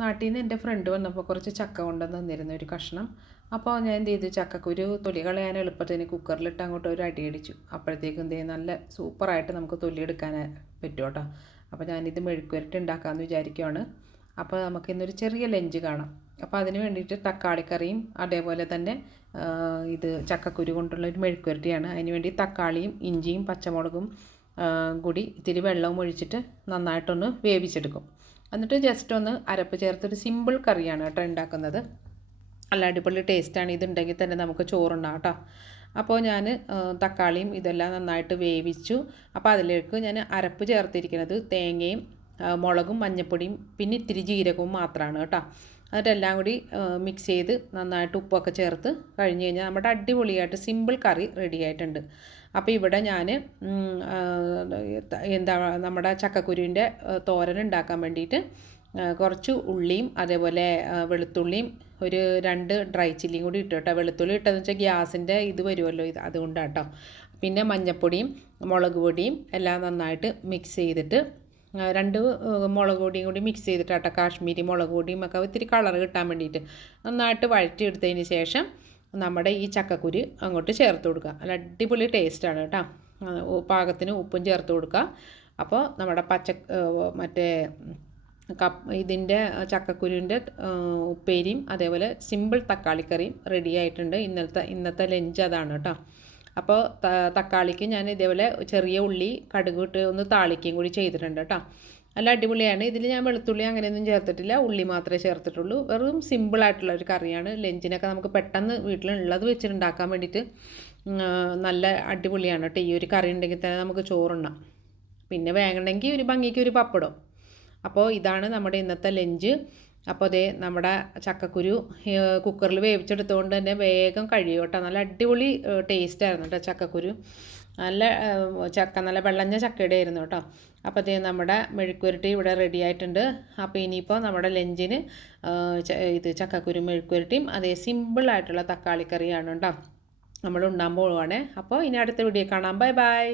നാട്ടിൽ നിന്ന് എൻ്റെ ഫ്രണ്ട് വന്നപ്പോൾ കുറച്ച് ചക്ക കൊണ്ടുവന്ന് തന്നിരുന്നു ഒരു കഷ്ണം. അപ്പോൾ ഞാൻ എന്ത് ചെയ്തു, ചക്കക്കുരു തൊലി കളയാൻ എളുപ്പത്തിന് കുക്കറിലിട്ട് അങ്ങോട്ട് ഒരു അടി അടിച്ചു. അപ്പോഴത്തേക്കും എന്ത് ചെയ്യും, നല്ല സൂപ്പറായിട്ട് നമുക്ക് തൊലി എടുക്കാൻ പറ്റും കേട്ടോ. അപ്പോൾ ഞാനിത് മെഴുക്കുവരട്ടി ഉണ്ടാക്കാമെന്ന് വിചാരിക്കുകയാണ്. അപ്പോൾ നമുക്കിന്നൊരു ചെറിയ ലഞ്ച് കാണാം. അപ്പോൾ അതിന് വേണ്ടിയിട്ട് തക്കാളിക്കറിയും അതേപോലെ തന്നെ ഇത് ചക്കക്കുരു കൊണ്ടുള്ള ഒരു മെഴുക്കുവരട്ടിയാണ്. അതിന് വേണ്ടി തക്കാളിയും ഇഞ്ചിയും പച്ചമുളകും കൂടി ഇത്തിരി വെള്ളവും ഒഴിച്ചിട്ട് നന്നായിട്ടൊന്ന് വേവിച്ചെടുക്കും. എന്നിട്ട് ജസ്റ്റ് ഒന്ന് അരപ്പ് ചേർത്തൊരു സിമ്പിൾ കറിയാണ് കേട്ടോ ഉണ്ടാക്കുന്നത്. നല്ല അടിപൊളി ടേസ്റ്റാണ്. ഇതുണ്ടെങ്കിൽ തന്നെ നമുക്ക് ചോറുണ്ടാകും കേട്ടോ. അപ്പോൾ ഞാൻ തക്കാളിയും ഇതെല്ലാം നന്നായിട്ട് വേവിച്ചു. അപ്പോൾ അതിലേക്ക് ഞാൻ അരപ്പ് ചേർത്തിരിക്കുന്നത് തേങ്ങയും മുളകും മഞ്ഞൾപ്പൊടിയും പിന്നെ ഇത്തിരി ജീരകവും മാത്രമാണ് കേട്ടോ. എന്നിട്ടെല്ലാം കൂടി മിക്സ് ചെയ്ത് നന്നായിട്ട് ഉപ്പൊക്കെ ചേർത്ത് കഴിഞ്ഞ് കഴിഞ്ഞാൽ നമ്മുടെ അടിപൊളിയായിട്ട് സിമ്പിൾ കറി റെഡി ആയിട്ടുണ്ട്. അപ്പോൾ ഇവിടെ ഞാൻ എന്താ നമ്മുടെ ചക്കക്കുരുവിൻ്റെ തോരൻ ഉണ്ടാക്കാൻ വേണ്ടിയിട്ട് കുറച്ച് ഉള്ളിയും അതേപോലെ വെളുത്തുള്ളിയും ഒരു 2 ഡ്രൈ ചില്ലിയും കൂടി ഇട്ടു കേട്ടോ. വെളുത്തുള്ളി ഇട്ടതെന്ന് വെച്ചാൽ ഗ്യാസിൻ്റെ ഇത് വരുമല്ലോ, ഇത് അതുകൊണ്ടാണ് കേട്ടോ. പിന്നെ മഞ്ഞൾപ്പൊടിയും മുളക് പൊടിയും എല്ലാം നന്നായിട്ട് മിക്സ് ചെയ്തിട്ട് 2 മുളക് പൊടിയും കൂടി മിക്സ് ചെയ്തിട്ട് കേട്ടോ, കാശ്മീരി മുളക് പൊടിയും ഒക്കെ ഇത്തിരി കളർ കിട്ടാൻ വേണ്ടിയിട്ട് നന്നായിട്ട് വഴറ്റിയെടുത്തതിന് ശേഷം നമ്മുടെ ഈ ചക്കക്കുരു അങ്ങോട്ട് ചേർത്ത് കൊടുക്കുക. നല്ല അടിപൊളി ടേസ്റ്റാണ് കേട്ടോ. പാകത്തിന് ഉപ്പും ചേർത്ത് കൊടുക്കുക. അപ്പോൾ നമ്മുടെ മറ്റേ ഇതിൻ്റെ ചക്കക്കുരുവിൻ്റെ ഉപ്പേരിയും അതേപോലെ സിമ്പിൾ തക്കാളിക്കറിയും റെഡി ആയിട്ടുണ്ട്. ഇന്നത്തെ ലഞ്ച് അതാണ് കേട്ടോ. അപ്പോൾ തക്കാളിക്ക് ഞാൻ ഇതേപോലെ ചെറിയ ഉള്ളി കടുക് ഇട്ട് ഒന്ന് താളിക്കുകയും കൂടി ചെയ്തിട്ടുണ്ട് കേട്ടോ. നല്ല അടിപൊളിയാണ്. ഇതിൽ ഞാൻ വെളുത്തുള്ളി അങ്ങനെയൊന്നും ചേർത്തിട്ടില്ല, ഉള്ളി മാത്രമേ ചേർത്തിട്ടുള്ളൂ. വെറും സിമ്പിളായിട്ടുള്ള ഒരു കറിയാണ്. ലഞ്ചിനൊക്കെ നമുക്ക് പെട്ടെന്ന് വീട്ടിലുള്ളത് വെച്ചിട്ടുണ്ടാക്കാൻ വേണ്ടിയിട്ട് നല്ല അടിപൊളിയാണ് കേട്ടോ. ഈ ഒരു കറി ഉണ്ടെങ്കിൽ തന്നെ നമുക്ക് ചോറുണ്ണാം. പിന്നെ വേണമെങ്കിൽ ഒരു ഭംഗിക്ക് ഒരു പപ്പടം. അപ്പോൾ ഇതാണ് നമ്മുടെ ഇന്നത്തെ ലഞ്ച്. അപ്പോൾ അതേ നമ്മുടെ ചക്കക്കുരു കുക്കറിൽ വേവിച്ചെടുത്തുകൊണ്ട് തന്നെ വേഗം കഴിയും കേട്ടോ. നല്ല അടിപൊളി ടേസ്റ്റായിരുന്നു കേട്ടോ ചക്കക്കുരു. നല്ല വെള്ളഞ്ഞ ചക്കയുടെ ആയിരുന്നു കേട്ടോ. അപ്പോൾ അതേ നമ്മുടെ മെഴുക്കുവരട്ടി ഇവിടെ റെഡി ആയിട്ടുണ്ട്. അപ്പോൾ ഇനിയിപ്പോൾ നമ്മുടെ ലഞ്ചിന് ഇത് ചക്കക്കുരു മെഴുക്കുവരട്ടിയും അതേ സിമ്പിളായിട്ടുള്ള തക്കാളിക്കറിയാണ് കേട്ടോ നമ്മൾ ഉണ്ടാകാൻ പോവുകയാണേ. അപ്പോൾ ഇനി അടുത്ത വീഡിയോ കാണാം. Bye bye.